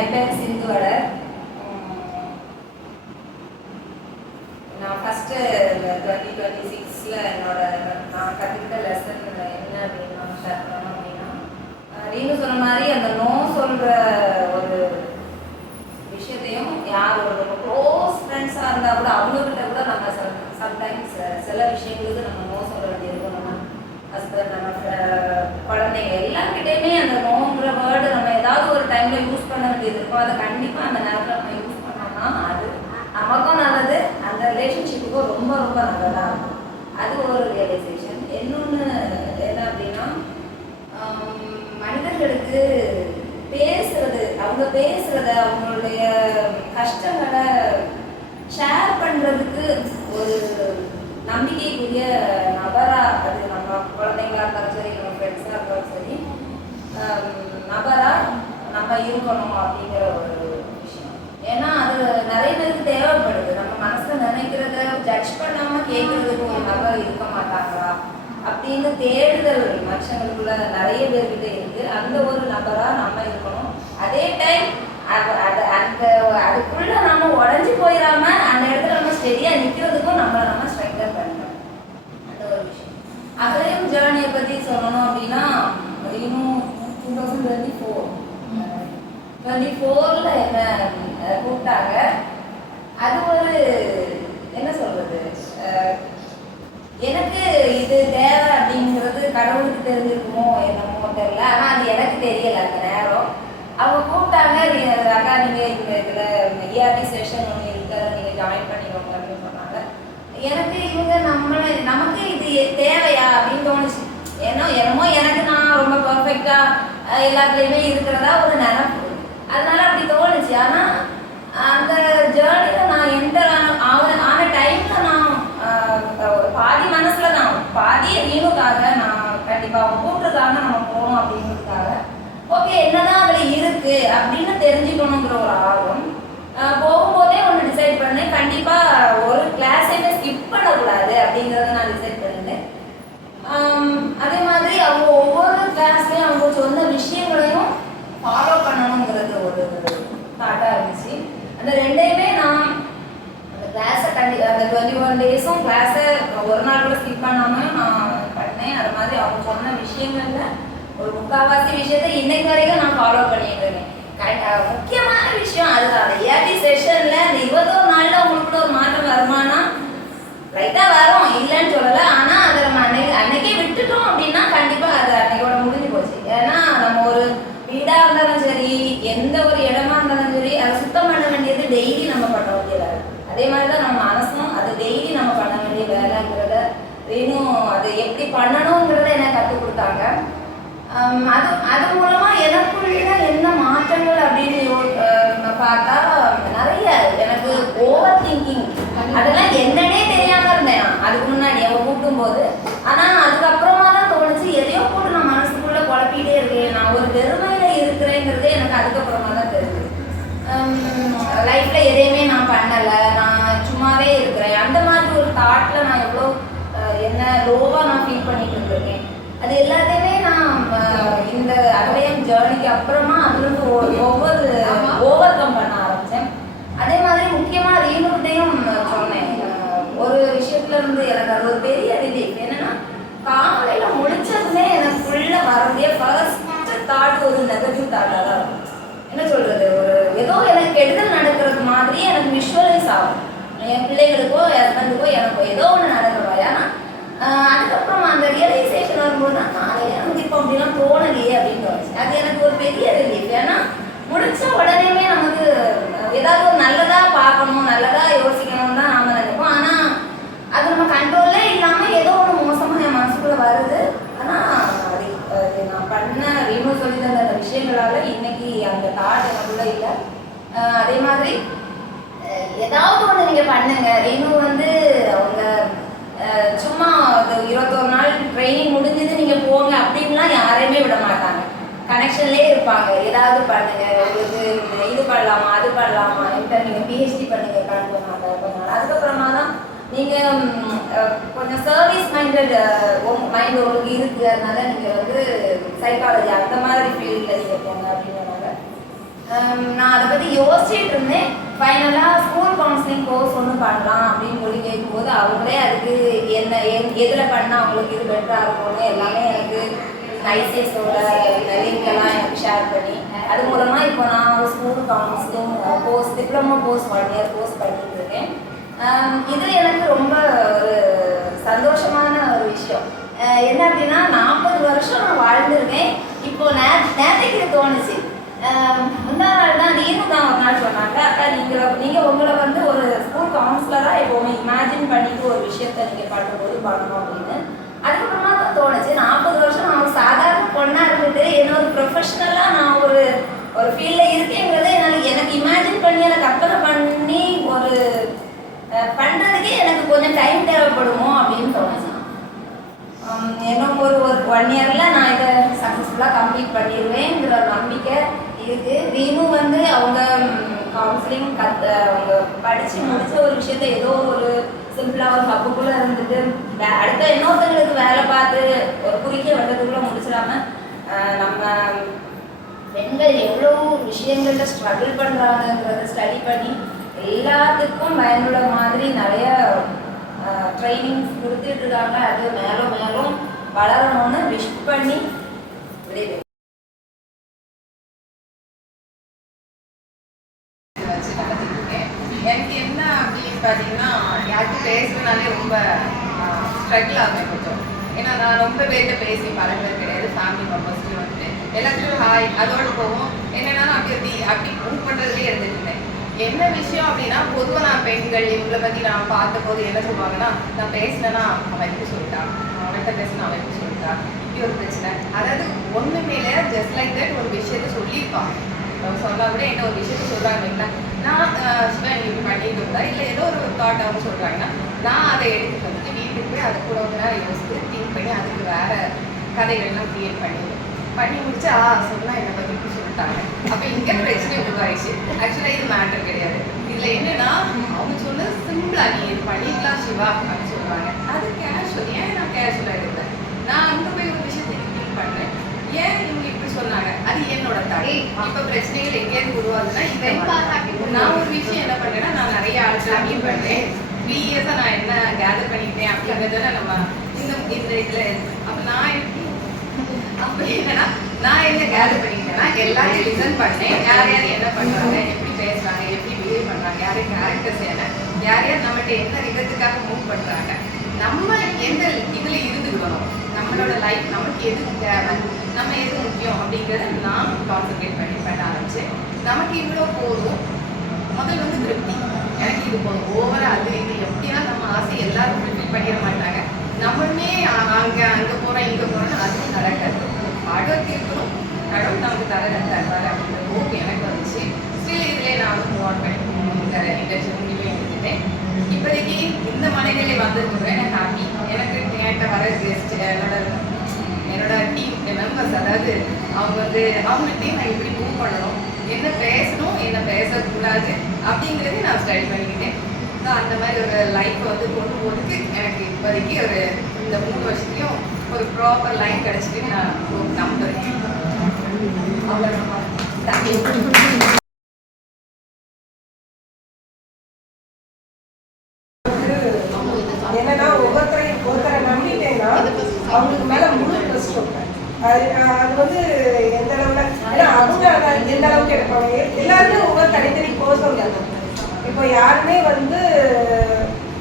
என் பேர் சிந்துவோட. நான் ஃபஸ்ட்டு 2026 என்னோட நான் கற்றுக்கிட்ட லெசன் என்ன அப்படின்னா ஷேர் பண்ணணும் அப்படின்னா, நீங்க சொன்ன மாதிரி அந்த நோ சொல்கிற ஒரு விஷயத்தையும் யார் ஒரு க்ளோஸ் ஃப்ரெண்ட்ஸாக இருந்தால் கூட அவங்கக்கிட்ட கூட நம்ம சம்டைம்ஸ் சில விஷயங்களுக்கு நம்ம நோ சொல்ல வேண்டியிருக்கும். நம்ம ஹஸ்பண்ட், நம்ம குழந்தைங்க எல்லாருக்கிட்டையுமே அந்த நோங்கிற வேர்டு நம்ம ஏதாவது ஒரு டைமில் யூஸ் பண்ண வேண்டியது இருக்கும். அதை கண்டிப்பாக அந்த நேரத்தில் நம்ம யூஸ் பண்ணோம்னா அது நமக்கும் நல்லது, அந்த ரிலேஷன்ஷிப்புக்கும் ரொம்ப ரொம்ப நல்லதாக இருக்கும். அது ஒரு ரியலைசேஷன். இன்னொன்று என்ன அப்படின்னா, மனிதர்களுக்கு பேசுறது, அவங்க பேசுகிறத, அவங்களுடைய கஷ்டங்களை ஷேர் பண்ணுறதுக்கு ஒரு நம்பிக்கைக்குரிய நபராக, அது நம்ம குழந்தைங்களா இருந்தாலும் சரி, நம்ம ஃப்ரெண்ட்ஸாக இருந்தாலும் சரி, நபராக நம்ம இருக்கணும் அப்படிங்கிற ஒரு விஷயம். ஏன்னா அது நிறைய பேருக்கு தேவைப்படுது. நம்ம மனசில் நினைக்கிறத ஜட்ஜ் பண்ணாமல் கேட்குறதுக்கு ஒரு நபர் இருக்க மாட்டாங்களா அப்படின்னு தேடுதல் மனுஷங்களுக்குள்ள நிறைய பேர்கிட்ட இருக்குது. அந்த ஒரு நபராக நம்ம இருக்கணும். அதே டைம் அந்த அதுக்குள்ள நம்ம உடஞ்சி போயிடாம அந்த இடத்துல நம்ம ஸ்டெடியா நிக்கிறதுக்கும் நம்ம ஸ்ட்ரெங்தன் பண்ணணும். அந்த ஒரு விஷயம். அதுலயும் ஜேர்னியை பத்தி சொல்லணும் அப்படின்னா இன்னும் 2024ல என்ன கூப்பிட்டாங்க. அது ஒரு என்ன சொல்றது, எனக்கு இது தேவை அப்படிங்கிறது கடவுளுக்கு தெரிஞ்சிருக்குமோ என்னமோ தெரியல. ஆனா அது எனக்கு தெரியல அந்த நேரம். அவங்க கூப்பிட்டாங்க, அக்கா நீங்க இந்த இதுல இஆர்டி செஷன் ஒன்று இருக்கு, நீங்க ஜாயின் பண்ணிக்கோங்க அப்படின்னு சொன்னாங்க. எனக்கு இவங்க நமக்கு இது தேவையா அப்படின்னு தோணுச்சு. என்னமோ எனக்கு நான் ரொம்ப பர்ஃபெக்டா எல்லாத்துலயுமே இருக்கிறதா ஒரு நினைப்பு. அதனால அப்படி தோணுச்சு. ஆனா அந்த ஜேர்னில நான் என்டர் ஆன டைம்ல நான் பாதி மனசுல தான் பாதி ரீனுக்காக நான் கண்டிப்பா அவங்க கூப்பிட்டுருக்காங்க நம்ம போகணும் அப்படிங்கிறதுக்காக ஓகே என்னதான் அதுல இருக்கு அப்படின்னு தெரிஞ்சுக்கணுங்கிற ஒரு ஆர்வம். போகும்போதே ஒன்று டிசைட் பண்ணேன், கண்டிப்பா ஒரு கிளாஸையுமே ஸ்கிப் பண்ணக்கூடாது அப்படிங்கிறத நான் டிசைட் பண்ணிட்டேன். அதே மாதிரி அவங்க ஒவ்வொரு கிளாஸ்லயும் அவங்க சொன்ன விஷயங்களையும் ஃபாலோ பண்ணணுங்கிறது ஒரு தாட்டா இருந்துச்சு. அந்த ரெண்டையுமே நான் அந்த கிளாஸை அந்த 21 டேஸும் கிளாஸை ஒரு நாள் கூட ஸ்கிப் பண்ணாமல் நான் பண்ணேன். அது மாதிரி அவங்க சொன்ன விஷயங்கள்ல ஒரு முக்கால்வாசி விஷயத்த இன்னைக்கு வரைக்கும் நான் ஃபாலோ பண்ணிட்டு இருக்கேன். முக்கியமான விஷயம் அதுதான். அந்த ஏடி செஷன்ல இந்த 21 நாள்ல உங்களுக்கு ஒரு மாற்றம் வருமானா ரைட்டா வரும், இல்லைன்னு சொல்லலை. ஆனா அதை நம்ம அன்னைக்கே விட்டுட்டோம் அப்படின்னா கண்டிப்பா அது அன்னைக்கோட முடிஞ்சு போச்சு. ஏன்னா நம்ம ஒரு வீடா இருந்தாலும் சரி, எந்த ஒரு இடமா இருந்தாலும் சரி, அதை சுத்தம் பண்ண வேண்டியது டெய்லி நம்ம பண்ண வேண்டிய வேலை. அதே மாதிரிதான் நம்ம மனசும் அது டெய்லி நம்ம பண்ண வேண்டிய வேலைங்கிறத வேணும். அது எப்படி பண்ணணுங்கிறத எனக்கு கற்றுக் கொடுத்தாங்க. அது மூலமா எனக்குள்ள என்ன மாற்றங்கள் அப்படின்னு பார்த்தா நிறைய எனக்கு ஓவர் திங்கிங் அதெல்லாம் என்னன்னே தெரியாம இருந்தேன் அதுக்கு முன்னாடி அவங்க கூட்டும் போது. ஆனா அதுக்கப்புறமா தான் தோணுச்சு, எதையோ போட்டு நான் மனசுக்குள்ள குழப்பிட்டே இருக்கேன், நான் ஒரு வெறுமையில இருக்கிறேங்கிறது எனக்கு அதுக்கப்புறமா தான் தெரியுது. லைஃப்ல எதையுமே நான் பண்ணல, நான் சும்மாவே இருக்கிறேன், அந்த மாதிரி ஒரு தாட்ல நான் எவ்வளோ என்ன லோவா நான் ஃபீல் பண்ணிட்டு இருந்திருக்கேன். அது எல்லாத்தையுமே நான் இந்த அகடையம் ஜேர்னிக்கு அப்புறமா அதுலேருந்து ஓவர் கம் பண்ண ஆரம்பித்தேன். அதே மாதிரி முக்கியமாக ரீனுக்கிட்டையும் சொன்னேன் ஒரு விஷயத்துல இருந்து. எனக்கு அது ஒரு பெரிய ரிலீஃப். என்னன்னா காலையில் முடிச்சதுமே எனக்குள்ள வரதே ஃபர்ஸ்ட் தாட் ஒரு நெகட்டிவ் தாட்டாக தான் இருக்கும். என்ன சொல்றது, ஒரு ஏதோ எனக்கு கெடுதல் நடக்கிறது மாதிரி எனக்கு விஷுவலைஸ் ஆகும். என் பிள்ளைகளுக்கோ என் ஹஸ்பண்டுக்கோ எனக்கோ ஏதோ ஒன்று நடக்கிறோம். ஏன்னா அதுக்கப்புறம் அந்த ரியலைசேஷன் வரும்போது தான் காலையில் எனக்கு இப்போ அப்படிலாம் தோணலையே அப்படின்னு தோணுச்சு. அது எனக்கு ஒரு பெரிய ரிலீஃப். ஏன்னா முடிச்ச உடனேமே நமக்கு ஏதாவது ஒரு நல்லதா பார்க்கணும், நல்லதா யோசிக்கணும்னு தான் நாம நினைப்போம். ஆனா அது நம்ம கண்ட்ரோல்லே இல்லாம ஏதோ ஒன்று மோசமா என் மனசுக்குள்ள வருது. ஆனா அது நான் பண்ண ரீமூவ் சொல்லி தந்த அந்த விஷயங்களால இன்னைக்கு அந்த தாட் எனக்குள்ள இல்லை. அதே மாதிரி ஏதாவது ஒன்று நீங்க பண்ணுங்க. ரீமூவ் அவங்க சும்மா 21 நாள் ட்ரைனிங் முடிஞ்சது நீங்க போங்க அப்படின்லாம் யாரையுமே விட மாட்டாங்க. கனெக்ஷன்லேயே இருப்பாங்க. ஏதாவது பண்ணுங்க, உங்களுக்கு இது பண்ணலாமா அது பண்ணலாமா, இப்போ நீங்கள் பிஹெச்டி பண்ணுங்க காட்டுவாங்க கொஞ்ச நாள். அதுக்கப்புறமா தான் நீங்கள் கொஞ்சம் சர்வீஸ் மைண்ட் உங்களுக்கு இருக்குது, அதனால நீங்கள் சைக்காலஜி அந்த மாதிரி ஃபீல்டில் நீங்கள் போங்க அப்படின்னாங்க. நான் அதை பற்றி யோசிச்சுட்டு இருந்தேன். ஃபைனலாக ஸ்கூல் கவுன்சிலிங் கோர்ஸ் ஒன்று பண்ணலாம் அப்படின்னு சொல்லி கேட்கும்போது அவங்களே அதுக்கு என்ன எதில் பண்ணால் அவங்களுக்கு இது பெட்டராக இருக்கும்னு எல்லாமே எனக்கு ஐசிஎஸோட லிங்க் எனக்கு ஷேர் பண்ணி அது மூலமாக இப்போ நான் ஒரு school counselling course diploma course 1 year course பண்ணிட்டு இருக்கேன். இது எனக்கு ரொம்ப ஒரு சந்தோஷமான ஒரு விஷயம். என்ன அப்படின்னா 40 வருஷம் நான் வாழ்ந்துருக்கேன். இப்போ நேரத்துக்கு தோணுச்சு. முந்தா நாள் தான் நீனும் தான் ஒரு நாள் சொன்னாங்க, அக்கா நீங்கள் உங்களை ஒரு ஸ்கூல் கவுன்சிலராக எப்போவுமே இமேஜின் பண்ணிட்டு ஒரு விஷயத்த நீங்கள் பண்ணும்போது பண்ணணும் அப்படின்னு. அதுக்கப்புறமா தான் தோணுச்சு 40 வருஷம் நான் ஒரு சாதாரண பொண்ணாக இருந்துட்டு என்னோட ப்ரொஃபஷ்னலாக நான் ஒரு ஃபீல்டில் இருக்கேங்கிறத எனக்கு இமேஜின் பண்ணி எனக்கு கற்பனை பண்ணி ஒரு பண்ணுறதுக்கே எனக்கு கொஞ்சம் டைம் தேவைப்படுமோ அப்படின்னு தோணுச்சு. இன்னும் ஒரு 1 இயரில் நான் இதை சக்ஸஸ்ஃபுல்லாக கம்ப்ளீட் பண்ணிடுவேங்கிற ஒரு நம்பிக்கை இருக்குது. ரீனும் அவங்க கவுன்சிலிங் அவங்க படித்து முடித்த ஒரு விஷயத்த ஏதோ ஒரு சிம்பிளாக ஒரு ஹப்புக்குள்ளே இருந்துட்டு அடுத்த இன்னொருத்தங்களுக்கு வேலை பார்த்து ஒரு குறுக்கிய வட்டத்துக்குள்ளே முடிச்சிடாம நம்ம பெண்கள் எவ்வளோ விஷயங்கள்ல ஸ்ட்ரகிள் பண்ணுறாங்கங்கிறத ஸ்டடி பண்ணி எல்லாத்துக்கும் பயனுள்ள மாதிரி நிறைய ட்ரைனிங்ஸ் கொடுத்துட்டு இருக்காங்க. அது மேலும் மேலும் வளரணும்னு விஷ் பண்ணி விடைபெறும். எனக்கு என்ன அப்படின்னு பார்த்தீங்கன்னா, யாருக்கும் பேசுறதுனாலே ரொம்ப ஸ்ட்ரகிள் ஆகும் கொஞ்சம். ஏன்னா நான் ரொம்ப பேர்கிட்ட பேசி பழகிறது கிடையாது. ஃபேமிலி மெம்பர்ஸ்க்கு வந்துட்டு எல்லாத்துக்கும் ஹாய் அதோடு போவோம். என்னன்னா அப்படி மூவ் பண்ணுறதுலேயே இருந்துட்டு இருந்தேன். என்ன விஷயம் அப்படின்னா, பொதுவாக நான் பெண்கள் இவங்களை பற்றி நான் பார்த்தபோது என்ன சொல்லுவாங்கன்னா, நான் பேசினேன்னா அவன் எப்படி சொல்லிட்டான், அவன்கிட்ட பேசினா அவன் எப்படி சொல்லிட்டான், இப்படி ஒரு பிரச்சனை. அதாவது ஒன்றுமே இல்லை, ஜஸ்ட் லைக் தட் ஒரு விஷயத்த சொல்லியிருப்பாங்க. சொன்னா கூட என்ன ஒரு விஷயத்த சொல்கிறாங்க இல்லைங்களா, நான் சிவன் இப்படி பண்ணிட்டு இருந்தா இல்லை ஏதோ ஒரு தாட் அவங்க சொல்கிறாங்கன்னா, நான் அதை எடுத்துட்டு வந்துட்டு வீட்டுக்கு போய் அதை கூட ஒரு நேரம் யோசித்து திங்க் பண்ணி அதுக்கு வேறு கதைகள்லாம் க்ரியேட் பண்ணி முடிச்சு சொன்னால் என்னை பற்றி இப்படி சொல்லிட்டாங்க. அப்போ இங்கே பிரச்சனை உருவாயிடுச்சு. ஆக்சுவலாக இது மேட்டர் கிடையாது. இதில் என்னன்னா, அவங்க சொன்னது சிம்பிளா நீ இது பண்ணிக்கலாம் சிவா அப்படின்னு சொல்லுவாங்க. அது கேஷுவல். ஏன் நான் கேஷுவலாக இருந்தேன், நான் அங்கே போய் ஒரு விஷயத்தை திங்க் பண்ணேன், ஏன் இவங்க இப்படி சொன்னாங்க, அது என்னோட தாடி. இப்போ பிரச்சனைகள் எங்கேயாவது உருவாதுன்னா நான் ஒரு விஷயம் என்ன பண்ணேன்னா, நான் நிறைய ஆட்கள் மீட் பண்ணேன். 3 இயர்ஸாக நான் என்ன கேதர் பண்ணிக்கிட்டேன் அப்படிங்கிறத நம்ம இந்த இதில் அப்போ என்னன்னா, நான் என்ன கேதர் பண்ணிக்கிட்டேன்னா, எல்லாரையும் லிசன் பண்ணேன். யார் யார் என்ன பண்ணுறாங்க, எப்படி பேசுகிறாங்க, எப்படி பிஹேவ் பண்ணுறாங்க, யார் கேரக்டர்ஸ் என்ன, யார் யார் நம்மகிட்ட என்ன விதத்துக்காக மூவ் பண்ணுறாங்க, நம்ம எந்த இதில் இருந்துக்கணும், நம்மளோட லைஃப் நமக்கு எது தேவை, நம்ம எது முக்கியம் அப்படிங்கிறத நான் கான்சன்ட்ரேட் பண்ண ஆரம்பிச்சேன். நமக்கு இவ்வளோ போதும். முதல் வந்து திருப்தி, எனக்கு இது போதும். ஓவராக அது இது எப்படின்னா நம்ம ஆசை எல்லாரும் ஃபுல்ஃபில் பண்ணிட மாட்டாங்க. நம்மளுமே அங்கே போகிறோம் இங்கே போகிறோம்னு அதுவும் நடக்காது. ஆர்டர் தீர்க்கணும், கடவுள் நமக்கு தராரு அப்படின்ற ஹோப் எனக்கு வந்துச்சு. ஸ்டில் இதிலே நான் மூவ் ஆன் பண்ணி இந்த இன்டர்ன்ஷிப் முடிவே எடுத்துட்டேன். இப்போதைக்கு இந்த மனநிலை வந்ததுக்கு எனக்கு ஹாப்பி. எனக்கு என்கிட்ட வர கெஸ்ட் என்னோட டீம் மெம்பர்ஸ், அதாவது அவங்க வந்து அவங்கள்ட்டையும் நான் எப்படி மூவ் பண்ணணும், என்ன பேசணும் என்ன பேசக்கூடாது அப்படிங்கிறதே நான் ஸ்டடி பண்ணிக்கிட்டேன். ஸோ அந்த மாதிரி ஒரு லைஃப்பை வந்து கொண்டு போகிறதுக்கு எனக்கு இப்போதைக்கு ஒரு இந்த 3 வருஷத்துலையும் ஒரு ப்ராப்பர் லைன் கிடச்சிட்டு நான் நம்புறேன். தேங்க்யூ. என்னன்னா ஒருத்தரை நம்பிட்டேன்னா அவங்களுக்கு மேல முழு ட்ரஸ்ட் வைப்பேன். அது வந்து எந்த அளவுல, ஏன்னா அவங்க எந்த அளவுக்கு எடுப்பாங்க, எல்லாருமே ஒவ்வொரு தனித்தனி பர்சன். இப்போ யாருமே வந்து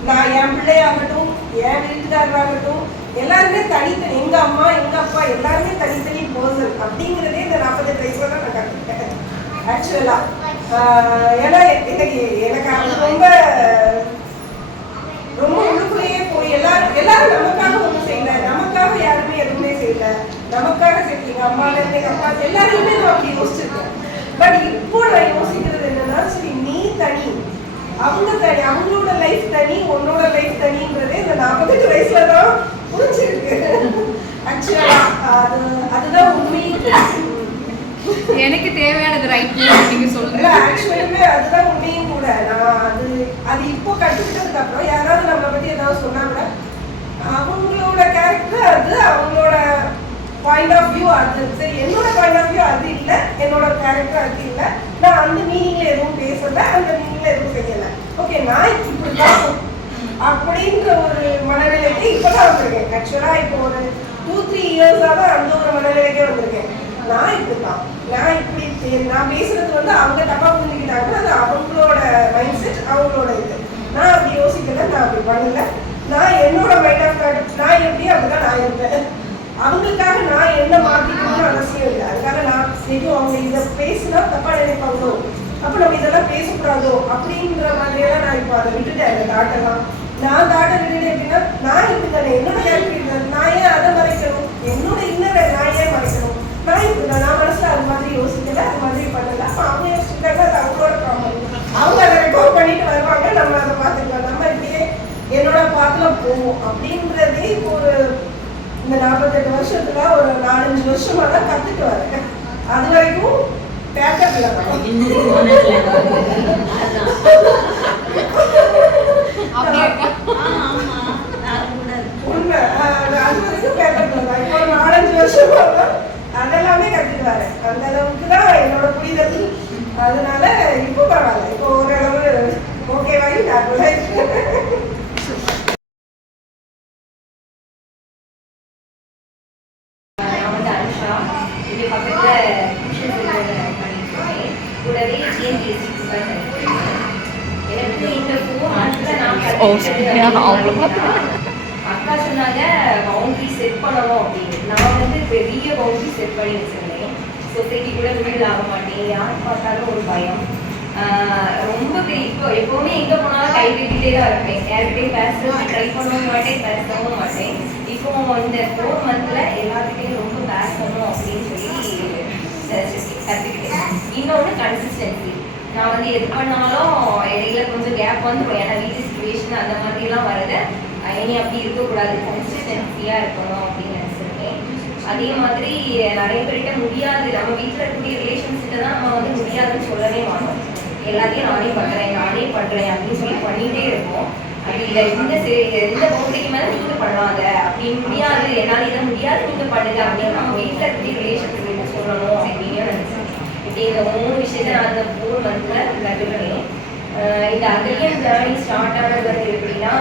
நான் என் பிள்ளையாகட்டும் என் வீட்டுக்காரராகட்டும் எல்லாருமே தனித்தனி, எங்க அம்மா எங்க அப்பா எல்லாருமே தனித்தனி பர்சன் அப்படிங்கிறதே இந்த 48 வயசுல தான் நான் கற்றுக்கிட்டேன் ஆக்சுவலா. ஏன்னா எனக்கு அது ரொம்ப உள்ளுக்குள்ளேயே போய் எல்லாரும் நமக்காக ஒன்றும் செய்யல, நமக்காக யாருமே எதுவுமே செய்யல, நமக்காக செய்யல. அம்மால இருந்து எங்க அப்பா எல்லாருமே நான் அப்படி யோசிச்சிருக்கேன். பட் இப்போ நான் யோசிக்கிறது என்னன்னா, சரி நீ தனி, அவங்க தனி, அவங்களோட லைஃப் தனி, உன்னோட லைஃப் தனின்றதே இந்த 48 வயசுல தான் புரிஞ்சிருக்கு ஆக்சுவலா. அதுதான் உண்மையே. எனக்கு தேவையானது ரைட் நீங்க சொல்லுங்க. ஆக்சுவலுமே அதுதான் உண்மையும் கூட. நான் அது இப்போ கற்றுக்கிட்டதுக்கு அப்புறம் யாராவது நம்மளை பத்தி ஏதாவது சொன்னா கூட அவங்களோட கேரக்டர் அது, அவங்களோட பாயிண்ட் ஆஃப் வியூ அது. சரி, என்னோட பாயிண்ட் ஆஃப் வியூ அது இல்லை, என்னோட கேரக்டர் அது இல்லை, நான் அந்த மீனிங்ல எதுவும் பேசல, அந்த மீனிங்ல எதுவும் செய்யல. ஓகே, நான் இப்படி பார்ப்போம் அப்படின்ற ஒரு மனநிலைக்கு இப்பதான் வந்திருக்கேன். ஆக்சுவலா இப்போ ஒரு 2-3 இயர்ஸாக தான் அந்த ஒரு மனநிலைக்கே வந்திருக்கேன். நான் இப்படிதான், நான் இப்படி நான் பேசுறது வந்து அவங்க தப்பா புரிஞ்சுக்கிட்டாங்க, அது அவங்களோட மைண்ட் செட், அவங்களோட இது. நான் அப்படி யோசிக்கல, நான் அப்படி பண்ணல. நான் என்னோட மைண்ட் ஆஃப் தாட் நான் எப்படி அப்படிதான் நான் இருப்பேன். அவங்களுக்காக நான் என்ன மாற்றிக்கணும்னு அவசியம் இல்லை. அதுக்காக நான் சரி அவங்க இதை பேசினா தப்பா நினைப்பாங்களோ, அப்போ நம்ம இதெல்லாம் பேசக்கூடாதோ அப்படின்ற மாதிரியெல்லாம் நான் இப்போ அதை விட்டுட்டேன். அந்த தாட்டெல்லாம் நான் தாட்டை விட்டுட்டேன். எப்படின்னா நான் இப்படி தானே, என்னோட கேரக்டர் நான் ஏன் அதை மறைக்கணும், என்னோட இன்னரை நான் ஏன் மறைக்கணும், நான் இப்படி தான், நான் மனசுல அது மாதிரி யோசிக்கல, அது மாதிரி பண்ணல. அப்போ அவங்க யோசிச்சுட்டாங்க, அது அவங்களோட ப்ராப்ளம். அவங்க அதை ரெக்கார்ட் பண்ணிட்டு வருவாங்க, நம்ம அதை பார்த்துக்கலாம். நம்ம இப்படியே என்னோட பாத்துல போவோம் அப்படின்றதே இப்போ ஒரு இந்த 48 வருஷத்துல ஒரு 4-5 வருஷமா தான் கத்துட்டு வரேன். அது வரைக்கும் பேக்கப்ல உண்மை, அது வரைக்கும் பேக்கப்ல தான். இப்போ ஒரு 4-5 வருஷமா தான் அதை எல்லாமே கத்துக்குவாரு. அந்த அளவுக்கு தான் என்னோட புரிதல். அதனால இப்போ பரவாயில்ல, இப்போ ஓரளவு ஓகேவாகி நான் கூட பக்கத்துல டியூஷன் சென்டர் பண்ணிருக்கேன். கூடவே டிஎன்பிஎஸ்சி எனக்கு இந்த 4 மந்த்ல நான் அக்கா சொன்னாங்க பவுண்டரி செட் பண்ணணும் அப்படின்னு. நான் வந்து பெரிய பவுண்டரி செட் பண்ணி வச்சிருந்தேன். சொசைட்டி கூட மிங்கிள் ஆக மாட்டேன், யார் பார்த்தாலும் ஒரு பயம். ரொம்ப பெரிய இப்போ எப்போவுமே எங்கே போனாலும் கை கட்டிகிட்டே தான் இருப்பேன். யார்கிட்டையும் பேச ட்ரை பண்ணவும் மாட்டேன், பேசவும் மாட்டேன். இப்போ இந்த 4 மந்த்ல எல்லாத்துக்கிட்டையும் ரொம்ப பேசணும் அப்படின்னு சொல்லி கற்றுக்கிட்டேன். இன்னொன்று கன்சிஸ்டன்சி. நான் வந்து எது பண்ணாலும் இடையில கொஞ்சம் கேப் வந்து ஏன்னா வீட்டு சுச்சுவேஷன் அந்த மாதிரிலாம் வருது. இனி அப்படி இருக்கக்கூடாது, கன்சிஸ்டன்சியாக இருக்கணும் அப்படின்னு நினச்சிருக்கேன். அதே மாதிரி நிறைய பேர்கிட்ட முடியாது, நம்ம வீட்டில் இருக்கக்கூடிய ரிலேஷன்ஸ்கிட்ட தான் நம்ம வந்து முடியாதுன்னு சொல்லவே மாட்டோம். எல்லாத்தையும் நானே பண்ணுறேன் அப்படின்னு சொல்லி பண்ணிகிட்டே இருப்போம். அப்படி இல்லை, இந்த பவுண்டரிக்கு மேலே நீங்கள் பண்ணாத, அப்படி முடியாது, என்னால் இதை முடியாது, நீங்கள் பண்ணுங்க அப்படின்னு நம்ம வீட்டில் இருக்கக்கூடிய ரிலேஷன்ஸ்கிட்ட சொல்லணும் அப்படின்னு நினச்சேன். இப்படி இந்த 3 விஷயத்தை நான் அந்த 4 மந்த்தில் கற்றுக்கிட்டேன். இந்த அகலியன் ஜேர்னி ஸ்டார்ட் ஆனது வந்து எப்படின்னா,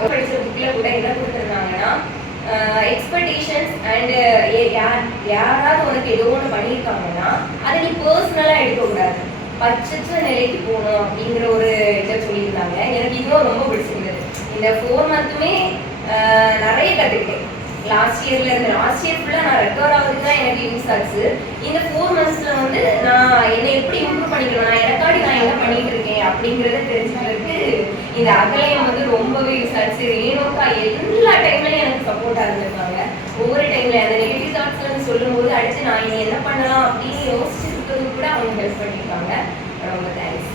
படித்த புக்கில் கூட என்ன கொடுத்துருந்தாங்கன்னா, எக்ஸ்பெக்டேஷன்ஸ் அண்டு யாராவது உனக்கு ஏதோ ஒன்று பண்ணியிருக்காங்கன்னா அதை நீ பர்சனலாக எடுக்கக்கூடாது, பட்சற்ற நிலைக்கு போகணும் அப்படிங்கிற ஒரு இதை சொல்லியிருந்தாங்க. எனக்கு இதுவும் ரொம்ப பிடிச்சிருந்தது. இந்த 4 மந்த்துமே நிறைய கற்றுக்கிட்டேன். லாஸ்ட் இயர் ஃபுல்லாக நான் ரெக்கவர் ஆகுதுக்கு தான் எனக்கு யூஸ் ஆச்சு. இந்த 4 மந்த்ஸில் வந்து நான் என்னை எப்படி இம்ப்ரூவ் பண்ணிக்கிறேன், நான் எனக்காடி நான் என்ன பண்ணிட்டு இருக்கேன் அப்படிங்கிறத தெரிஞ்சுக்கிறதுக்கு இந்த அகலையம் வந்து ரொம்பவே யூஸ் ஆச்சு. ரேணுகா எல்லா டைம்லையும் எனக்கு சப்போர்ட்டாக இருந்திருக்காங்க. ஒவ்வொரு டைமில் அந்த நெகட்டிவ் தாட்ஸ்லாம் சொல்லும்போது அடுத்து நான் இனி என்ன பண்ணலாம் அப்படின்னு யோசிச்சுருக்கிறது கூட அவங்க ஹெல்ப் பண்ணியிருக்காங்க. ரொம்ப தேங்க்ஸ்.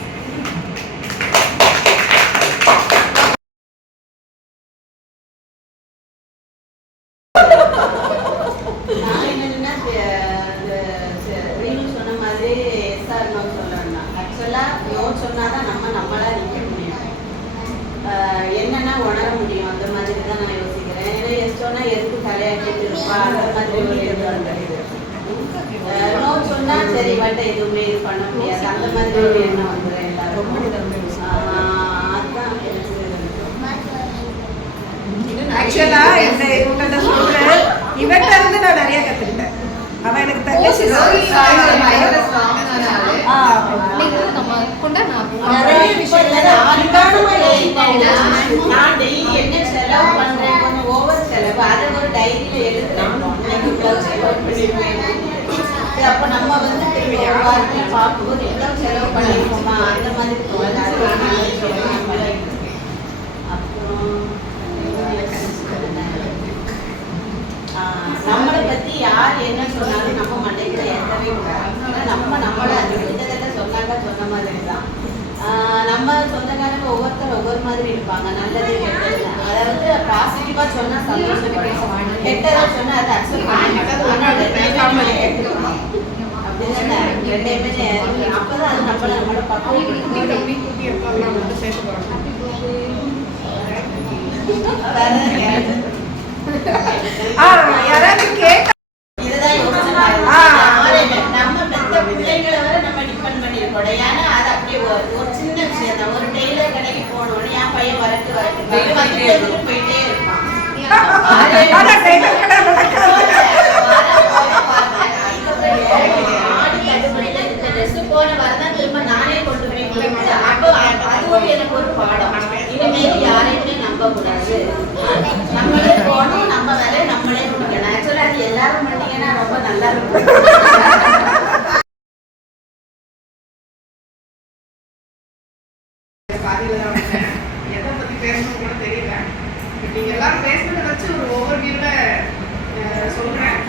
என்னன்னா உணர முடியும், அந்த மாதிரி தான் நான் யோசிக்கிறேன். ஏன்னா எஸ்டோனா எதுக்கு தலையாட்டிட்டு இருப்பா, அந்த மாதிரி ஒரு இது வந்துடுது. நோ சொன்னா சரி இவட்ட எதுவுமே இது பண்ண முடியாது, அந்த மாதிரி ஒரு எண்ணம் வந்துடும் எல்லாரும். அதுதான் ஆக்சுவலா இந்த இவங்கள்ட்ட சொல்றேன், இவட்ட இருந்து நான் நிறைய கத்துக்கிட்டேன். அவ எனக்கு தங்கச்சி நிறைய விஷயத்துல நான் டெய்லி என்ன செலவு பண்றேன், கொஞ்சம் ஓவர் செலவு, அதை ஒரு டைரியில எழுதுறேன். அப்ப நம்ம வந்து பார்க்கும்போது எவ்வளவு செலவு பண்ணிருக்கோமா அந்த மாதிரி தோணுது. நம்மளை பத்தி யார் என்ன சொன்னாலும் நம்ம மண்டைக்குள்ள ஏற்றவே கூடாது. நம்மளை அந்த விதத்தை சொன்னாங்க சொன்ன மாதிரி தான். நம்ம சொந்தக்காரங்க ஒவ்வொருத்தர் ஒவ்வொரு மாதிரி இருப்பாங்க, நல்லது கெட்டது. அதாவது பாசிட்டிவா சொன்னா சந்தோஷம், கெட்டதா சொன்னா அதை அக்செப்ட் பண்ணிக்கணும். அப்படின்னா ரெண்டையுமே அப்பதான் அது நம்மளோட பக்கம். யாராவது கேட்டா இதுதான் நம்ம பெத்த பிள்ளைங்களை வர நம்ம டிபெண்ட் பண்ணிருக்கோம். ஏன்னா அது அப்படியே ஒரு சின்ன விஷயம் தான். ஒரு டெய்லர் கடைக்கு போனோன்னு என் பையன் வரட்டு போயிட்டே இருப்பான். போன வரதான் திரும்ப நானே கொண்டு போய் கொடுப்பேன். அப்போ அதுவும் எனக்கு ஒரு பாடம். இனிமேல் யாரையுமே நம்ப கூடாது, நம்மளே போகணும், நம்ம வேலை நம்மளே முடிக்கணும். ஆக்சுவலா அது எல்லாரும் பண்ணீங்கன்னா ரொம்ப நல்லா இருக்கும். எதை பத்தி பேசணும் கூட தெரியல. நீங்க எல்லாரும் பேசுறதை வச்சு ஒரு ஓவர்வியூல சொல்றேன்.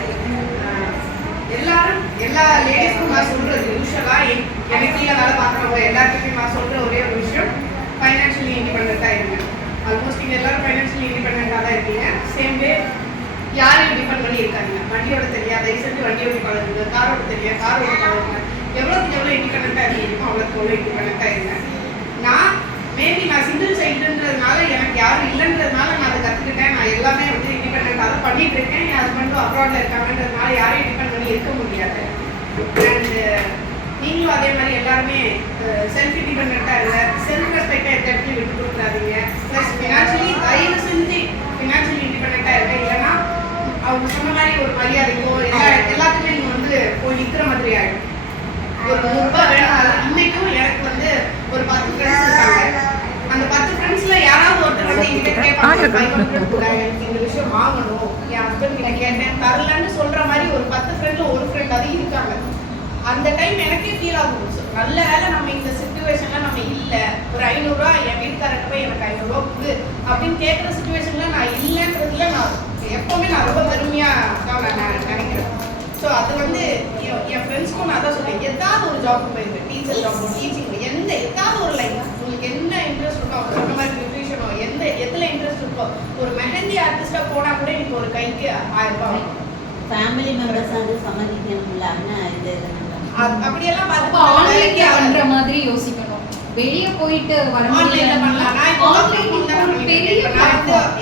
எல்லாரும் எல்லா லேடிஸ்க்கும் நான் சொல்றது யூஸ்வலா எனக்கு கீழே வேலை பார்க்குறவங்க எல்லாத்துக்கும் நான் சொல்ற ஒரே ஒரு விஷயம், ஃபைனான்ஷியலி இண்டிபெண்டண்டாக இருங்க. ஆல்மோஸ்ட் நீங்கள் எல்லாரும் ஃபைனான்ஷியலி இண்டிபெண்டண்டாக தான் இருக்கீங்க. சேம் டே யாரையும் டிபெண்ட் பண்ணி இருக்காங்க. வண்டியோட தெரியாது, தயவுசெஞ்சு வண்டி ஓட்டி பழகுங்க. காரோட தெரியாது, கார் ஓட்டி பழகுங்க. எவ்வளோக்கு எவ்வளோ இண்டிபெண்டண்டாக இருக்கீங்க அவ்வளோக்கு எவ்வளோ இண்டிபெண்டண்டாக இருங்க. மேபி நான் சிங்கிள் சைல்டுன்றதுனால எனக்கு யாரும் இல்லைன்றதுனால நான் அதை கற்றுக்கிட்டேன். நான் எல்லாமே வந்து இண்டிபெண்டண்டாக தான் பண்ணிட்டு இருக்கேன். என் ஹஸ்பண்டும் அப்ராட்ல இருக்காங்கன்றதுனால யாரையும் டிபெண்ட் பண்ணி பண்ணி இருக்க முடியாது. அண்ட் நீங்களும் அதே மாதிரி எல்லாருமே செல்ஃப் இண்டிபெண்ட்டாக இருங்க, செல்ஃப் ரெஸ்பெக்டாக இருக்க இடத்துல விட்டு கொடுத்துறாதீங்க. ப்ளஸ் ஃபினான்ஷியலி தயவு செஞ்சு ஃபினான்ஷியலி இண்டிபெண்ட்டாக இருங்க. இல்லைன்னா அவங்க சொன்ன மாதிரி ஒரு மரியாதைக்கோ எல்லாத்துக்குமே நீங்கள் வந்து போய் நிற்கிற மாதிரி ஆகிடும். ஒரு 100 ரூபாய் வேணும். இன்னைக்கும் எனக்கு வந்து ஒரு 10 ஃப்ரெண்ட்ஸ் இருக்காங்க. அந்த 10 ஃப்ரெண்ட்ஸ்ல யாராவது ஒருத்தர் வந்து என்கிட்ட கேட்பாங்க, 500 கூட எனக்கு இந்த விஷயம் வாங்கணும், என் ஹஸ்பண்ட் கிட்ட கேட்டேன் தரலன்னு சொல்ற மாதிரி ஒரு 10 ஃப்ரெண்ட்ல ஒரு ஃப்ரெண்ட் அது இருக்காங்க. அந்த டைம் எனக்கே ஃபீல் ஆகும், நல்ல வேலை நம்ம இந்த சிச்சுவேஷன்ல நம்ம இல்லை, ஒரு 500 ரூபாய் என் வீட்டுக்காரங்க போய் எனக்கு 500 ரூபாய் கொடு அப்படின்னு கேட்குற சுச்சுவேஷன்ல நான் இல்லைன்றதுல நான் எப்பவுமே நான் ரொம்ப பெருமையா தான் நான் நினைக்கிறேன். ஸோ அது வந்து என் ஃப்ரெண்ட்ஸ்க்கும் நான் தான் சொல்றேன், ஏதாவது ஒரு ஜாப் போயிருக்கேன், டீச்சர் ஜாப், டீச்சிங், ஏதாவது ஒரு லைன் உங்களுக்கு என்ன இன்ட்ரெஸ்ட் இருக்கோ, அவங்க சொன்ன மாதிரி நியூட்ரிஷனோ எதில் இன்ட்ரெஸ்ட் இருக்கோ, ஒரு மெஹந்தி ஆர்டிஸ்டா போனா கூட எனக்கு ஒரு கைக்கு 1000 ரூபாய். ஃபேமிலி மெம்பர்ஸ் வந்து சம்மதிக்கணும்ல அண்ணன் இது அப்படியெல்லாம் அப்ப ஆன்லைன்ல பண்ற மாதிரி யோசிக்கணும். வெளிய போயிட்டு வர ஆன்லைன்ல பண்ணலாம். நான் இப்போ பெரிய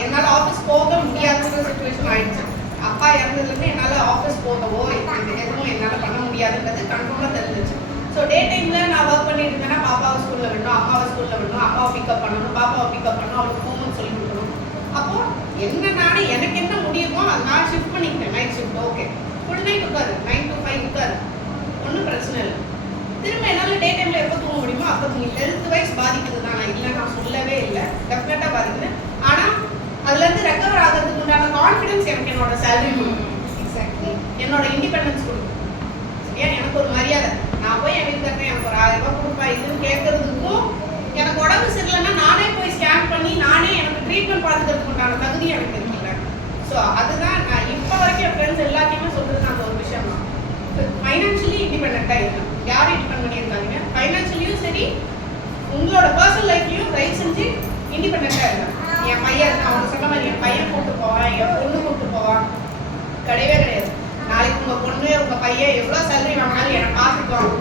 என்னால ஆபீஸ் போக முடியாதுன்ற சிச்சுவேஷன் ஆயிடுச்சு. அப்பா இறந்ததுல இருந்து என்னால ஆபீஸ் போகவோ எதுவும் என்னால பண்ண முடியாதுன்றது கண்ட்ரோலா தெரிஞ்சிச்சு. ஸோ டே டைம்ல நான் ஒர்க் பண்ணிட்டு இருந்தேன்னா பாப்பாவை ஸ்கூல்ல விடணும், அம்மாவை ஸ்கூல்ல விடணும், அப்பாவை பிக்கப் பண்ணணும், பாப்பாவை பிக்கப் பண்ணணும், அவளுக்கு ஹோம்ஒர்க் சொல்லி கொடுக்கணும். அப்போ என்ன நானே எனக்கு என்ன முடியுமோ அதை நான் ஷிஃப்ட் பண்ணிக்கிட்டேன். Night shift okay, full night உட்காரு, 9 to 5 உட்காரு, ஒன்றும் பிரச்சனை இல்லை. திரும்ப என்னால் டே டைம்ல எப்போ தூங்க முடியுமோ அப்போ தூங்கி. ஹெல்த் வைஸ் பாதிக்குது தான், நான் இல்லை நான் சொல்லவே இல்லை, டெஃபினட்டாக பாதிக்குது. ஆனால் அதுலேருந்து ரெக்கவர் ஆகிறதுக்கு உண்டான கான்ஃபிடன்ஸ் எனக்கு என்னோட சேலரி கொடுக்கும், எக்ஸாக்ட்லி என்னோட இண்டிபெண்டன்ஸ் கொடுக்கும். ஏன் எனக்கு ஒரு மரியாதை, நான் போய் என் வீட்டுக்கு எனக்கு ஒரு 1000 ரூபாய் கொடுப்பா இதுன்னு கேட்கறதுக்கும், எனக்கு உடம்பு சரியில்லைன்னா நானே போய் ஸ்கேன் பண்ணி நானே எனக்கு ட்ரீட்மெண்ட் பார்த்துக்கிறதுக்கு உண்டான தகுதி எனக்கு இருக்குல்ல. ஸோ அதுதான் நான் இப்போ வரைக்கும் என் ஃப்ரெண்ட்ஸ் எல்லாத்தையுமே சொல்றது அந்த ஒரு விஷயம் தான். ஃபைனான்ஷியலி இண்டிபெண்ட்டாக இருக்கணும். யாரும் டிபெண்ட் பண்ணியிருக்காங்க, ஃபைனான்ஷியலியும் சரி உங்களோட பர்சனல் லைஃப்லையும் தயவு செஞ்சு இண்டிபெண்ட்டாக இருக்கணும். என் பையன் அவங்க சொன்ன மாதிரி என் பையன் கூப்பிட்டு போவான், என் பொண்ணு கூப்பிட்டு போவான், கிடையவே கிடையாது. நாளைக்கு உங்கள் பொண்ணு உங்கள் பையன் எவ்வளோ சேலரி வாங்கினாலும் என்னை பார்த்துக்குவாங்க.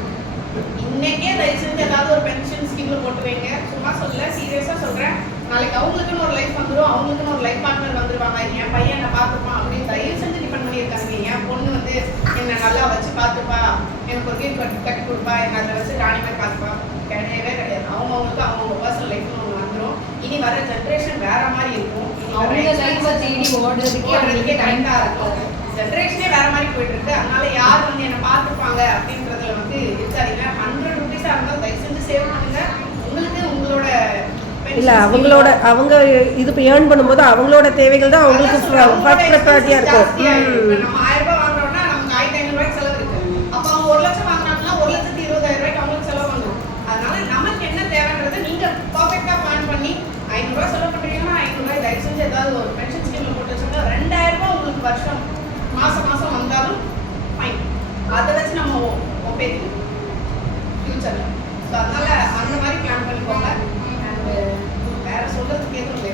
இன்னைக்கே தயவு செஞ்சு ஏதாவது ஒரு பென்ஷன் ஸ்கீம்ல போட்டு வைங்க. சும்மா சொல்ல, சீரியஸா சொல்றேன். நாளைக்கு அவங்களுக்குன்னு ஒரு லைஃப் வந்துடும், அவங்களுக்குன்னு ஒரு லைஃப் பார்ட்னர் வந்துருவாங்க. என் பையன் என்ன பார்த்துப்பான் அப்படின்னு தயவு செஞ்சு டிபெண்ட் பண்ணியிருக்காங்க. என் பொண்ணு வந்து என்னை நல்லா வச்சு பார்த்துப்பா, எனக்கு ஒரு வீடு கட்டி கொடுப்பா, என்னை அதில் வச்சு ராணி மாதிரி பார்த்துப்பா, கிடையவே கிடையாது. அவங்கவுங்களுக்கு அவங்கவுங்க பர்சனல் லைஃப்னு ஒன்று வந்துடும். இனி வர ஜென்ரேஷன் வேற மாதிரி இருக்கும். அவங்க லைஃப்பை தேடி ஓடுறதுக்கே டைம்டா இருக்கும். ஜென்ரேஷனே வேற மாதிரி போயிட்டு இருக்கு. அதனால யார் வந்து என்ன பார்த்துப்பாங்க அப்படின்றதுல வந்து இருக்காதீங்க. 100 ரூபீஸா இருந்தாலும் தயவு செஞ்சு சேவ் பண்ணுங்க. உங்களுக்கு உங்களோட இல்ல அவங்க இது ஏர்ன் பண்ணும்போது அவங்களோட தேவைகள் தான் அவங்களுக்கு ஃபர்ஸ்ட் ப்ரையாரிட்டியா இருக்கும். நம்ம 1000 ரூபாய் வாங்குறோம்னா நமக்கு 1500 ரூபாய்க்கு செலவு இருக்கு. அப்ப அவங்க 1 லட்சம் வாங்குறாங்கன்னா 1,20,000 ரூபாய்க்கு அவங்களுக்கு செலவு வந்துடும். அதனால நமக்கு என்ன தேவைன்றதை நீங்க பர்ஃபெக்ட்டா பிளான் பண்ணி 500 ரூபாய் செலவு பண்றீங்கன்னா 500 ரூபாய் தயவு செஞ்சு ஏதாவது ஒரு பென்ஷன் ஸ்கீம்ல போட்டு வச்சுருந்தா 2000 ரூபாய் உங்களுக்கு வருஷம் மாசம் வந்தாலும் ஃபைன். அதை வச்சு நம்ம ஒப்பேத்திக்கணும் ஃபியூச்சர்ல. ஸோ அதனால அந்த மாதிரி பிளான் பண்ணிக்கோங்க. அண்ட் வேற சொல்றதுக்கு எதுவும் இல்லை.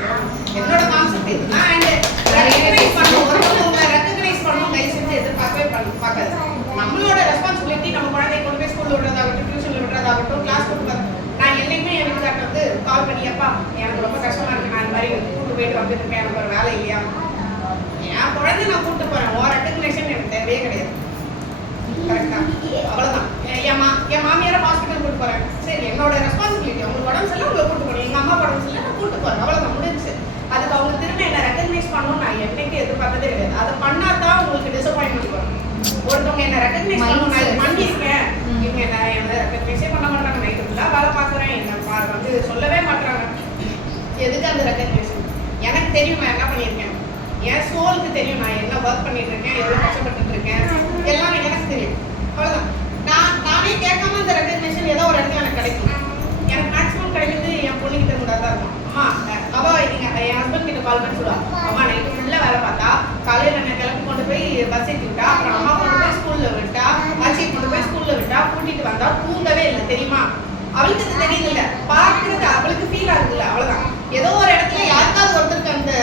என்னோட கான்செப்ட் இதுதான். அண்ட் ரெகக்னைஸ் பண்ணணும், ஒருத்தவங்க ரெகக்னைஸ் பண்ணணும் தயவு செஞ்சு எதிர்பார்க்கவே பார்க்காது. நம்மளோட ரெஸ்பான்சிபிலிட்டி நம்ம குழந்தைய கொண்டு போய் ஸ்கூல்ல விடுறதாகட்டும், டியூஷன்ல விடுறதாகட்டும், கிளாஸ் கொடுக்குறது. நான் என்னைக்குமே என் வீட்டுக்கார்ட்ட வந்து கால் பண்ணியப்பா எனக்கு ரொம்ப கஷ்டமா இருக்கு, நான் இந்த மாதிரி கூட்டு போயிட்டு வந்துருக்கேன், எனக்கு ஒரு வேலை இல்லையா, என் குழந்தை நான் கூப்பிட்டு போறேன், ஓ ரெகக்னேஷன் எனக்கு தேவையே கிடையாது. கரெக்டா? அவ்வளவுதான். என் மாமியார ஹாஸ்பிட்டல் கூட்டு போறேன், சரி என்னோட ரெஸ்பான்சிபிலிட்டி. அவங்க உடம்பு சரியில்லை உங்களை கூட்டு போறேன், எங்க அம்மா உடம்பு சரியில்லை நான் கூட்டு போறேன், அவ்வளவுதான் முடிஞ்சிச்சு. அதுக்கு அவங்க திரும்ப என்ன ரெகக்னைஸ் பண்ணணும் நான் என்னைக்கு எதிர்பார்த்ததே கிடையாது. அதை பண்ணாதான் உங்களுக்கு டிசப்பாயின்மெண்ட் வரும். ஒருத்தவங்க என்ன ரெகக்னைஸ் பண்ணணும், நான் இது பண்ணியிருக்கேன், இவங்க என்ன ரெகக்னைஸே பண்ண மாட்டாங்க, நைட்டு ஃபுல்லாக வேலை பார்க்குறேன், என்ன வந்து சொல்லவே மாட்டாங்க. எதுக்கு அந்த ரெகக்னேஷன்? எனக்கு தெரியும் நான் என்ன பண்ணியிருக்கேன், என் சோலுக்கு தெரியும் நான் என்ன ஒர்க் பண்ணிட்டு இருக்கேன், எவ்வளோ கஷ்டப்பட்டு இருக்கேன், எல்லாம் எனக்கு தெரியும். அவ்வளோதான். நானே கேட்காம இந்த ரெகக்னேஷன் ஏதோ ஒரு இடத்துல எனக்கு கிடைக்கும். எனக்கு மேக்ஸிமம் கிடைக்கிறது என் பொண்ணுகிட்ட கூட தான் இருக்கும். அம்மா அவள் என் ஹஸ்பண்ட் கிட்ட கால் பண்ணி சொல்லுவா, அம்மா நைட்டு ஃபுல்லாக வேலை பார்த்தா, காலையில் என்ன கிளம்பி கொண்டு போய் பஸ் ஏற்றி விட்டா, அப்புறம் அம்மா கொண்டு போய் ஸ்கூலில் விட்டா, ஆச்சியை கொண்டு போய் ஸ்கூலில் விட்டா, கூட்டிகிட்டு வந்தா, தூங்கவே இல்லை தெரியுமா. அவளுக்கு அது தெரியுது இல்லை, பார்க்குறது அவளுக்கு ஃபீல் ஆகுது இல்லை, அவ்வளோதான். ஏதோ ஒரு இடத்துல யாருக்காவது ஒருத்தருக்கு அந்த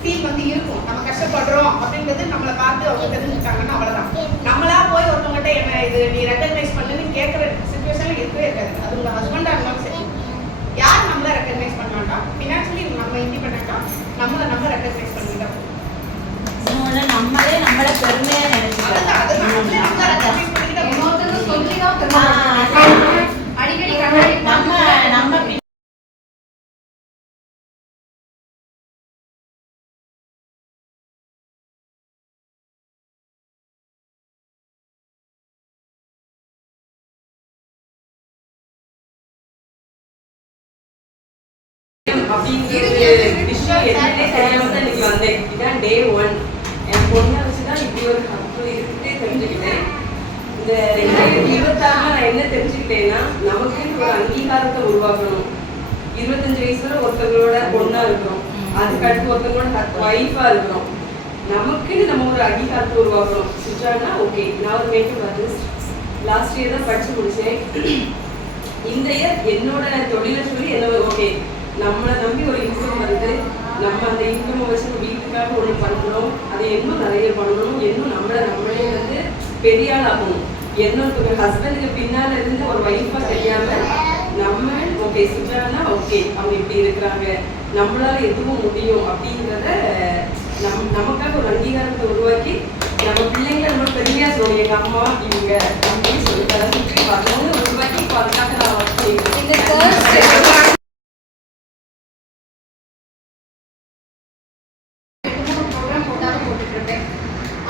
ஃபீல் வந்து இருக்கும், நம்ம கஷ்டப்படுறோம் அப்படின்றது நம்மளை பார்த்து அவங்க தெரிஞ்சுக்கிட்டாங்கன்னா அவ்வளோதான். நம்மளா போய் ஒருத்தவங்ககிட்ட என்ன இது நீ ரெகக்னைஸ் பண்ணுன்னு கேட்குற சுச்சுவேஷனில் இருக்கவே இருக்காது. அது உங்கள் ஹஸ்பண்டாக இருந்தாலும் சரி, யார் நம்மளை ரெகக்னைஸ் பண்ண மாட்டோம். ஃபினான்ஷியலி நம்ம இண்டிபெண்டாக நம்ம ரெகக்னைஸ் பண்ணிக்கிட்டோம். நம்மளே நம்மளை பெருமையாக நினைச்சுக்கலாம். அதுதான் அப்படிங்கிற ஒரு விஷயம் எதுவுமே தெரியாம தான் இன்னைக்கு வந்தேன். இதான் டே 1. என் பொண்ணை வச்சுதான் இப்படி ஒரு கப்பு இருக்குன்னே தெரிஞ்சுக்கிட்டேன். இந்த 2026 நான் என்ன தெரிஞ்சுக்கிட்டேன்னா, நமக்குன்னு ஒரு அங்கீகாரத்தை உருவாக்கணும். 25 வயசுல ஒருத்தவங்களோட பொண்ணா இருக்கிறோம், அதுக்கு அடுத்து ஒருத்தவங்களோட ஒய்ஃபா இருக்கிறோம். நமக்குன்னு நம்ம ஒரு அங்கீகாரத்தை உருவாக்கணும். சுற்றானா ஓகே, நான் ஒரு மேக்கப் ஆர்டிஸ்ட், லாஸ்ட் இயர் தான் படிச்சு முடிச்சேன். இந்த இயர் என்னோட தொழிலை சொல்லி என்ன ஓகே, நம்மளை நம்பி ஒரு இன்கம் வருது, நம்ம அந்த இன்கம் வச்சு வீட்டுக்காக ஒன்று பண்ணணும், அதை இன்னும் நிறைய பண்ணணும், இன்னும் நம்மளே வந்து பெரிய ஆள் ஆகணும். என்னோட ஹஸ்பண்டுக்கு பின்னால் இருந்து ஒரு ஒய்ஃபா தெரியாம நம்ம ஓகே சுற்றானா ஓகே அவங்க இப்படி இருக்கிறாங்க, நம்மளால எதுவும் முடியும் அப்படிங்கிறத நமக்காக ஒரு அங்கீகாரத்தை உருவாக்கி நம்ம பிள்ளைங்களை நம்ம பெருமையா சொல்லுவோம், எங்க அம்மா இவங்க அப்படின்னு சொல்லி தலை சுற்றி வரணும்னு உருவாக்கி இப்போ அதுக்காக நான் ஒர்க் செய்வேன்.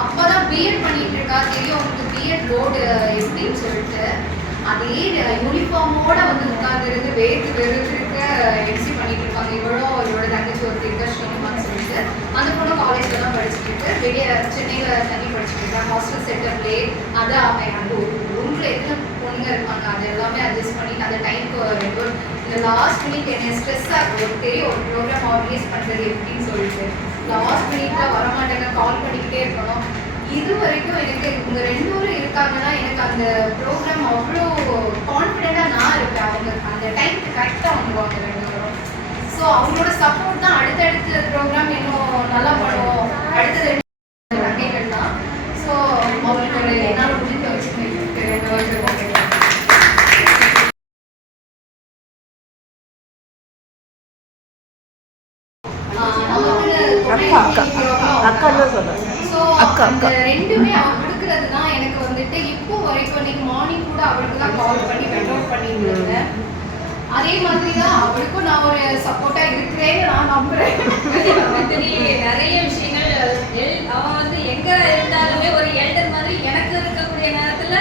அப்பதான் பிஎட் பண்ணிட்டு இருக்கா, தெரியும் உங்களுக்கு பிஎட் லோடு எப்படின்னு சொல்லிட்டு அதே யூனிஃபார்மோட வந்து உட்கார்ந்து வேர்த்து வெறுத்துருக்கு எக்ஸி பண்ணிட்டு இருப்பாங்க. இவளோட தங்கச்சி ஒரு ஸ்ரீனிவான்னு சொல்லிட்டு அந்த பொண்ணு காலேஜ்ல தான் படிச்சுட்டு இருக்கு, வெளியே சென்னையில தண்ணி படிச்சுட்டு இருக்காங்க. ஹாஸ்டல் செட்டப்லே அதை அவன் அந்த ஒரு ரூம்ல எத்தனை பொண்ணுங்க இருப்பாங்க அது எல்லாமே அட்ஜஸ்ட் பண்ணிட்டு அந்த டைம்க்கு இந்த லாஸ்ட் மினிட் என்ன ஸ்ட்ரெஸ்ஸாக இருக்கும். ஒரு தெரியும் ஒரு ப்ரோக்ராம் ஆர்கனைஸ் பண்ணுறது எப்படின்னு சொல்லிட்டு லாஸ்ட் மினிட்ல வரமாட்டேங்க, கால் பண்ணிக்கிட்டே இருக்கணும். இது வரைக்கும் எனக்கு இவங்க 2 பேரும் இருக்காங்கன்னா எனக்கு அந்த ப்ரோக்ராம் அவ்வளோ கான்ஃபிடென்ட்டாக நான் இருப்பேன். அவங்க அந்த டைமுக்கு கரெக்டாக வந்துடுவாங்க 2 பேரும். ஸோ அவங்களோட சப்போர்ட் தான் அடுத்தடுத்த ப்ரோக்ராம் இன்னும் நல்லா பண்ணுவோம். அடுத்தது நகைகள் தான். ஸோ அவங்களுக்கு ஒரு என்னால் முடிஞ்ச வச்சுருக்கேன். ரெண்டுமே அவன் கொடுக்கறது தான் எனக்கு வந்துட்டு இப்போ வரைக்கும். இன்னைக்கு மார்னிங் கூட அவளுக்கு தான் கால் பண்ணி வெண்ட் அவுட் பண்ணிட்டு இருந்தேன். அதே மாதிரி தான் அவளுக்கும் நான் ஒரு சப்போர்ட்டா இருக்கிறேன்னு நான் நம்புறேன். நிறைய விஷயங்கள் அவன் வந்து எங்க இருந்தாலுமே ஒரு எல்டர் மாதிரி எனக்கு இருக்கக்கூடிய நேரத்துல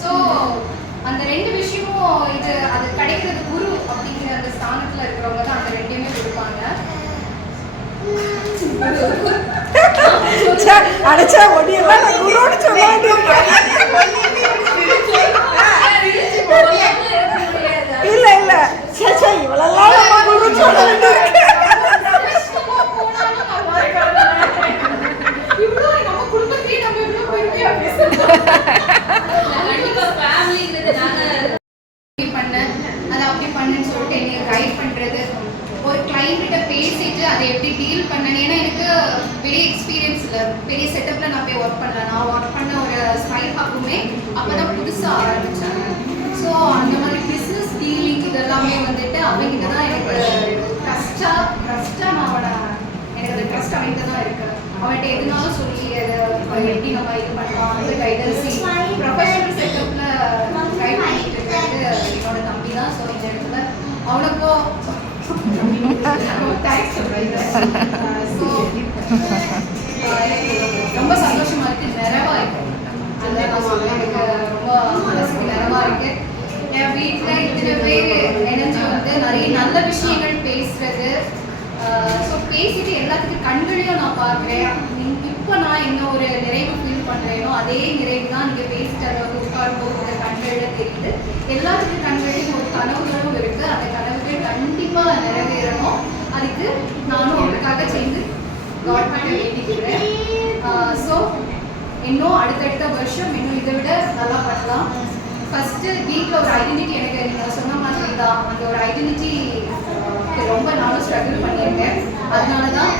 ஸோ அந்த 2 விஷயமும் இது அது கிடைக்கிறது குரு அப்படிங்கிற அந்த ஸ்தானத்துல இருக்கிறவங்க தான் அந்த 2மே கொடுப்பாங்க. அடைச்சா ஒடியெல்லாம் நான் குருன்னு சொல்ல இல்ல இல்ல சே இவளெல்லாம் நம்ம குரு சொல்ல வேண்டியிருக்கு. பேசிட்டு அதை எப்படி டீல் பண்ணேன். ஏன்னா எனக்கு பெரிய எக்ஸ்பீரியன்ஸ் இல்லை, பெரிய செட்டப்பில் நான் போய் ஒர்க் பண்ணல. நான் ஒர்க் பண்ண ஒரு ஸ்மைல் ஹப்புமே அப்போ தான் புதுசாக ஆரம்பித்தாங்க. ஸோ அந்த மாதிரி பிஸ்னஸ் டீலிங் இதெல்லாமே வந்துட்டு அவங்ககிட்ட தான் எனக்கு ட்ரஸ்ட்டாக நான் எனக்கு அந்த ட்ரஸ்ட் அவங்ககிட்ட தான் இருக்குது. அவன்கிட்ட எதுனாலும் சொல்லி அதை எப்படி நம்ம இது பண்ணலாம் அந்த கைடன்சி ப்ரொஃபஷனல் செட்டப்பில் கைட் பண்ணிட்டு இருக்கிறது என்னோட தம்பி தான். ஸோ இந்த இடத்துல அவனுக்கும் ரொம்ப சந்தோஷமா இருக்கு, நிறைவா இருக்கு. அந்த நான் சொல்ல எனக்கு ரொம்ப மனசுக்கு நிறைவா இருக்கு. என் வீட்டுல இத்தனை பேர் இணைஞ்சு வந்து நிறைய நல்ல விஷயங்கள் பேசுறது. ஸோ பேசிட்டு எல்லாத்துக்கும் கண்களையும் நான் பார்க்குறேன். இப்போ நான் என்ன ஒரு நிறைவு ஃபீல் பண்ணுறேனோ அதே நிறைவு தான் நீங்கள் பேசிட்டு அதை வந்து உட்காரும்போது உங்க கண்களில் தெரியுது. எல்லாத்துக்கும் கண்களையும் ஒரு கனவுகளும் இருக்கு. அந்த கனவுகள் கண்டிப்பாக நிறைவேறணும். அதுக்கு நானும் உங்களுக்காக சேர்ந்து கவர்மெண்ட்டை வேண்டிக்கிறேன். ஸோ இன்னும் அடுத்தடுத்த வருஷம் இன்னும் இதை விட நல்லா பண்ணலாம். ஃபஸ்ட்டு வீட்டில் ஒரு ஐடென்டிட்டி எனக்கு நீங்கள் சொன்ன மாதிரி தான் அந்த ஒரு ஐடென்டிட்டி ரொம்ப நானும் ஸ்ட்ரகிள் பண்ணியிருக்கேன். அதனால தான்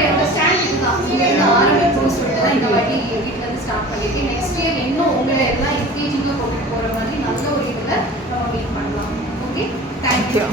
என்னோட ஸ்டாண்ட் இதுதான். இங்கேருந்து ஆரம்பிக்கணும்னு சொல்லிட்டு தான் இந்த வாட்டி வீட்டிலேருந்து ஸ்டார்ட் பண்ணியிருக்கேன். நெக்ஸ்ட் இயர் இன்னும் உங்களை எல்லாம் என்கேஜிங்காக கொண்டுட்டு போகிற மாதிரி நல்ல ஒரு இதில் நம்ம மீட் பண்ணலாம். Okay, thank you.